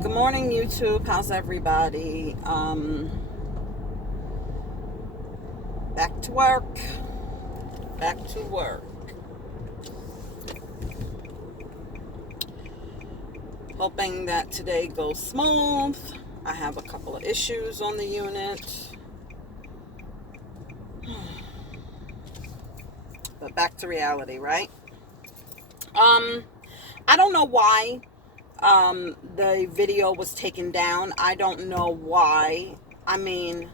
Good morning, YouTube. How's everybody? Back to work. Back to work. Hoping that today goes smooth. I have a couple of issues on the unit. But back to reality, right? I don't know why the video was taken down. I don't know why. I mean,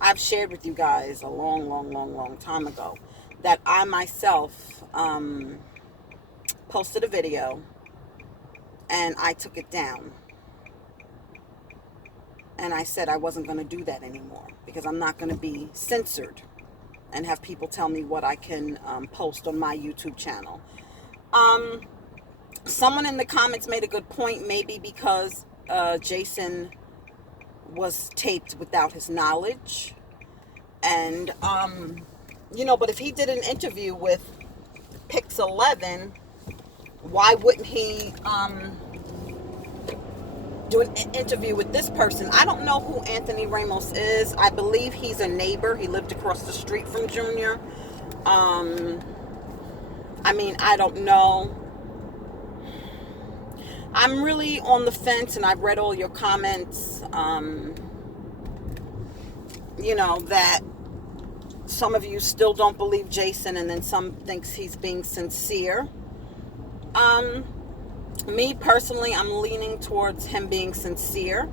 I've shared with you guys a long time ago that I myself posted a video and I took it down. And I said I wasn't going to do that anymore because I'm not going to be censored and have people tell me what I can post on my YouTube channel. Someone in the comments made a good point, maybe because Jason was taped without his knowledge. And, but if he did an interview with Pix 11, why wouldn't he do an interview with this person? I don't know who Anthony Ramos is. I believe he's a neighbor. He lived across the street from Junior. I don't know. I'm really on the fence, and I've read all your comments, that some of you still don't believe Jason, and then some thinks he's being sincere. Me personally, I'm leaning towards him being sincere.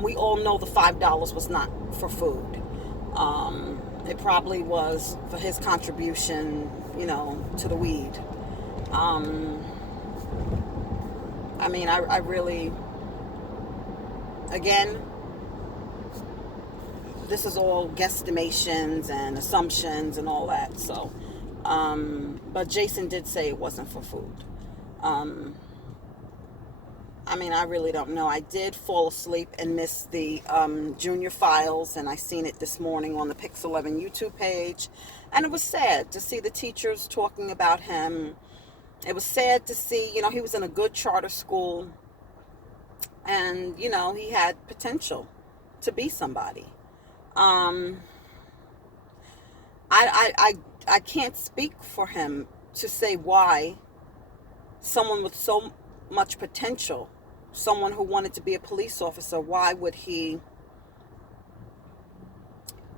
We all know the $5 was not for food. It probably was for his contribution, to the weed. I really, again, this is all guesstimations and assumptions and all that. So, but Jason did say it wasn't for food. I really don't know. I did fall asleep and miss the Junior Files, and I seen it this morning on the Pix 11 YouTube page. And it was sad to see the teachers talking about him. It was sad to see, he was in a good charter school, and, he had potential to be somebody. I can't speak for him to say why someone with so much potential, someone who wanted to be a police officer, why would he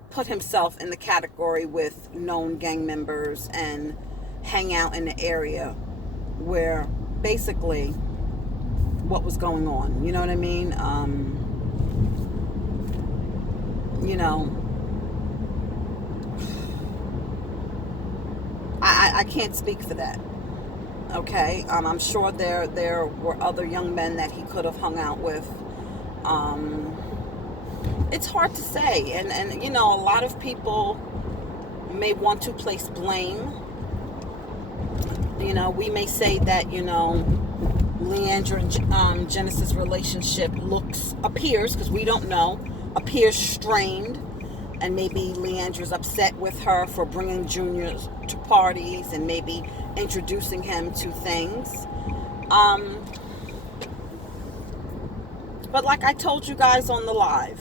put himself in the category with known gang members and hang out in the area where basically what was going on, you know what I mean? I can't speak for that. Okay, I'm sure there were other young men that he could have hung out with. It's hard to say, and a lot of people may want to place blame. We may say that Leandra and Genesis' relationship appears, because we don't know, appears strained, and maybe Leandra's upset with her for bringing Junior to parties and maybe introducing him to things. But like I told you guys on the live,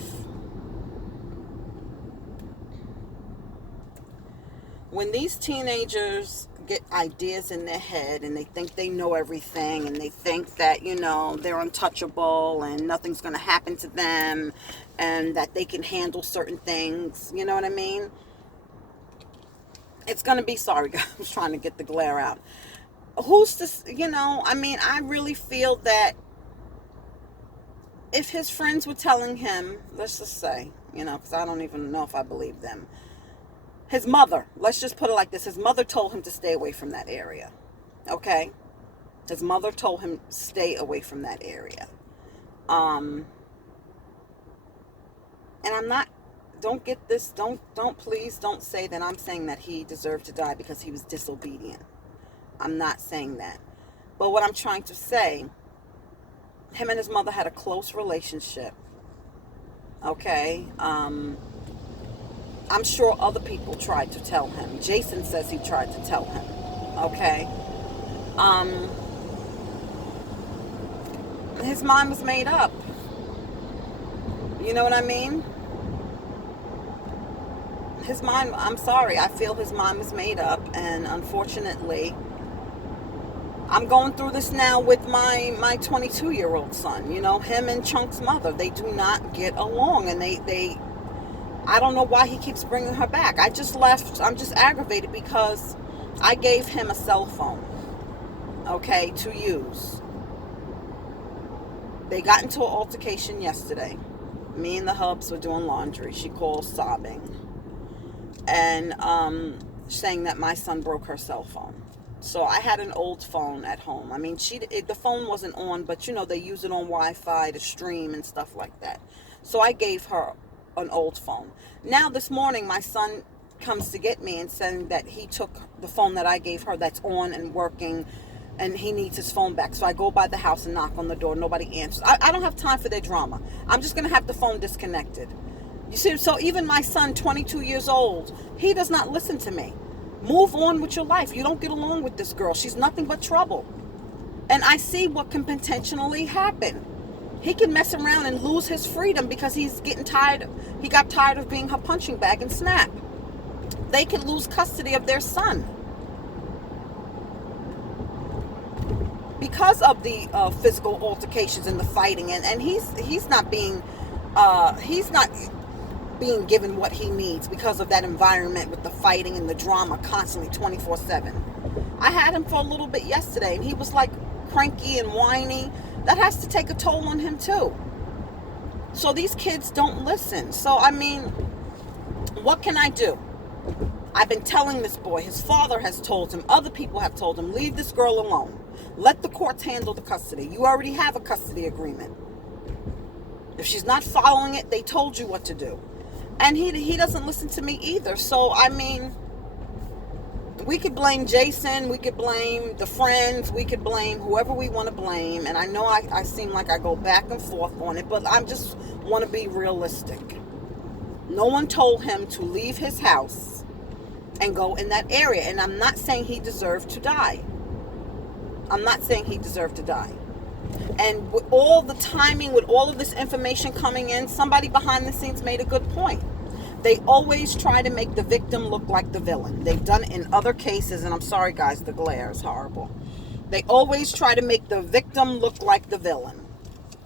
when these teenagers get ideas in their head and they think they know everything, and they think that, they're untouchable and nothing's going to happen to them, and that they can handle certain things, you know what I mean? It's going to be, sorry guys, I was trying to get the glare out. Who's this, I really feel that if his friends were telling him, let's just say, because I don't even know if I believe them. His mother, let's just put it like this. His mother told him to stay away from that area. Okay? His mother told him stay away from that area. And I'm not, please don't say that I'm saying that he deserved to die because he was disobedient. I'm not saying that. But what I'm trying to say, him and his mother had a close relationship. Okay? I'm sure other people tried to tell him. Jason says he tried to tell him. Okay? his mind was made up. You know what I mean? His mind, I'm sorry, I feel his mind was made up, and unfortunately, I'm going through this now with my 22-year-old son. You know, him and Chunk's mother, they do not get along, and they I don't know why he keeps bringing her back. I just left. I'm just aggravated because I gave him a cell phone, okay, to use. They got into an altercation yesterday. Me and the hubs were doing laundry. She calls sobbing and saying that my son broke her cell phone. So I had an old phone at home. I mean, the phone wasn't on, but you know, they use it on Wi-Fi to stream and stuff like that. So I gave her an old phone. Now this morning, my son comes to get me and saying that he took the phone that I gave her that's on and working, and he needs his phone back. So I go by the house and knock on the door. Nobody answers. I don't have time for their drama. I'm just going to have the phone disconnected. You see, so even my son, 22 years old, he does not listen to me. Move on with your life. You don't get along with this girl. She's nothing but trouble. And I see what can potentially happen. He can mess around and lose his freedom because he's getting tired. He got tired of being her punching bag and snap. They can lose custody of their son because of the physical altercations and the fighting. And he's not being given what he needs because of that environment with the fighting and the drama constantly 24/7. I had him for a little bit yesterday, and he was like cranky and whiny. That has to take a toll on him too. So these kids don't listen. So I mean, what can I do? I've been telling this boy, his father has told him, other people have told him, leave this girl alone. Let the courts handle the custody. You already have a custody agreement. If she's not following it, they told you what to do. And he doesn't listen to me either. So, I mean, we could blame Jason. We could blame the friends. We could blame whoever we want to blame. And I know I seem like I go back and forth on it, but I just want to be realistic. No one told him to leave his house and go in that area. And I'm not saying he deserved to die. I'm not saying he deserved to die. And with all the timing, with all of this information coming in, somebody behind the scenes made a good point. They always try to make the victim look like the villain. They've done it in other cases, and I'm sorry guys, the glare is horrible. They always try to make the victim look like the villain.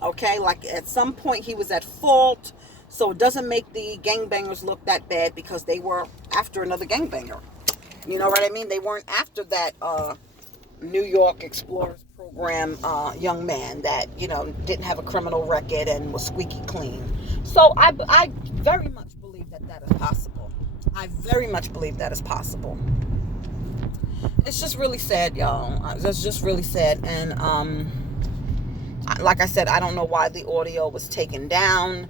Okay, like at some point he was at fault, so it doesn't make the gangbangers look that bad because they were after another gangbanger. You know what I mean? They weren't after that New York Explorers program young man that, you know, didn't have a criminal record and was squeaky clean. So I very much believe that is possible. I very much believe that is possible. It's just really sad, y'all. It's just really sad. And like I said, I don't know why the audio was taken down.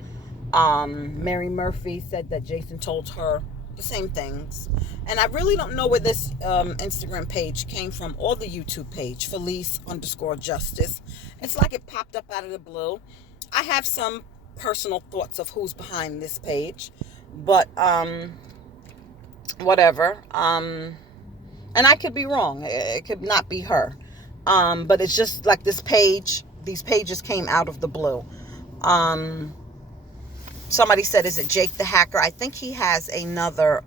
Mary Murphy said that Jason told her the same things. And I really don't know where this Instagram page came from, or the YouTube page, Felice_Justice. It's like it popped up out of the blue. I have some personal thoughts of who's behind this page, but whatever. And I could be wrong. It could not be her. But it's just like this page, these pages came out of the blue. Somebody said, is it Jake the Hacker? I think he has another,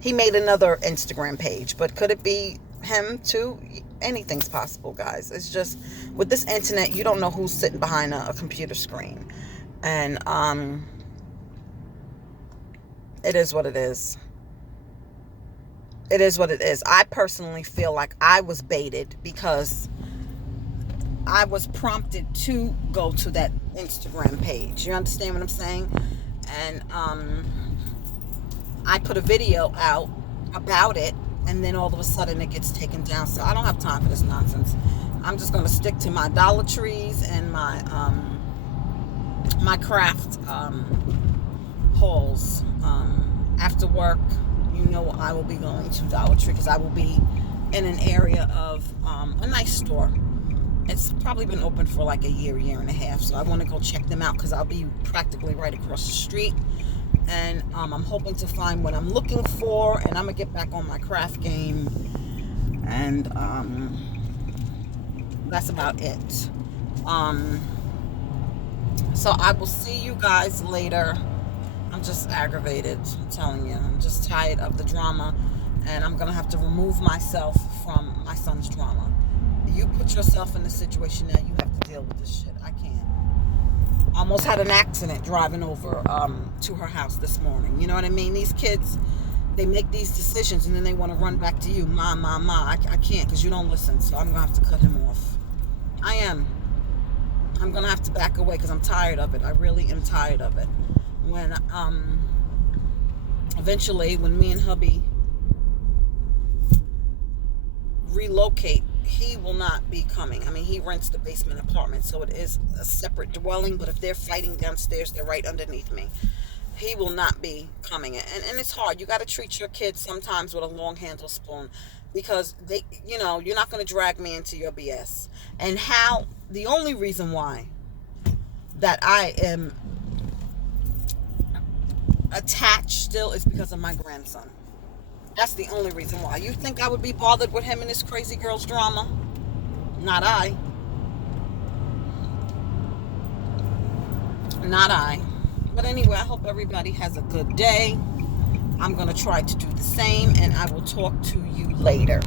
he made another Instagram page, but could it be him too? Anything's possible, guys. It's just, with this internet, you don't know who's sitting behind a computer screen. And it is what it is. It is what it is. I personally feel like I was baited because I was prompted to go to that Instagram page. You understand what I'm saying? And I put a video out about it, and then all of a sudden it gets taken down. So I don't have time for this nonsense. I'm just going to stick to my Dollar Trees and my my craft hauls. After work, you know, I will be going to Dollar Tree because I will be in an area of a nice store. It's probably been open for like a year and a half, so I want to go check them out because I'll be practically right across the street. And I'm hoping to find what I'm looking for, and I'm gonna get back on my craft game. And that's about it. Um, so I will see you guys later. I'm just aggravated, I'm telling you. I'm just tired of the drama, and I'm going to have to remove myself from my son's drama. You put yourself in the situation now, you have to deal with this shit. I can't. Almost had an accident driving over to her house this morning. You know what I mean? These kids, they make these decisions and then they want to run back to you. Ma, ma, ma. I can't because you don't listen. So I'm going to have to cut him off. I am. I'm going to have to back away because I'm tired of it. I really am tired of it. When, eventually, when me and hubby relocate, he will not be coming. I mean, he rents the basement apartment, so it is a separate dwelling, but if they're fighting downstairs, they're right underneath me. He will not be coming. And it's hard. You got to treat your kids sometimes with a long handle spoon because you're not going to drag me into your BS. And the only reason why that I am attached still is because of my grandson. That's the only reason why. You think I would be bothered with him and this crazy girl's drama? Not I. Not I. But anyway, I hope everybody has a good day. I'm going to try to do the same, and I will talk to you later.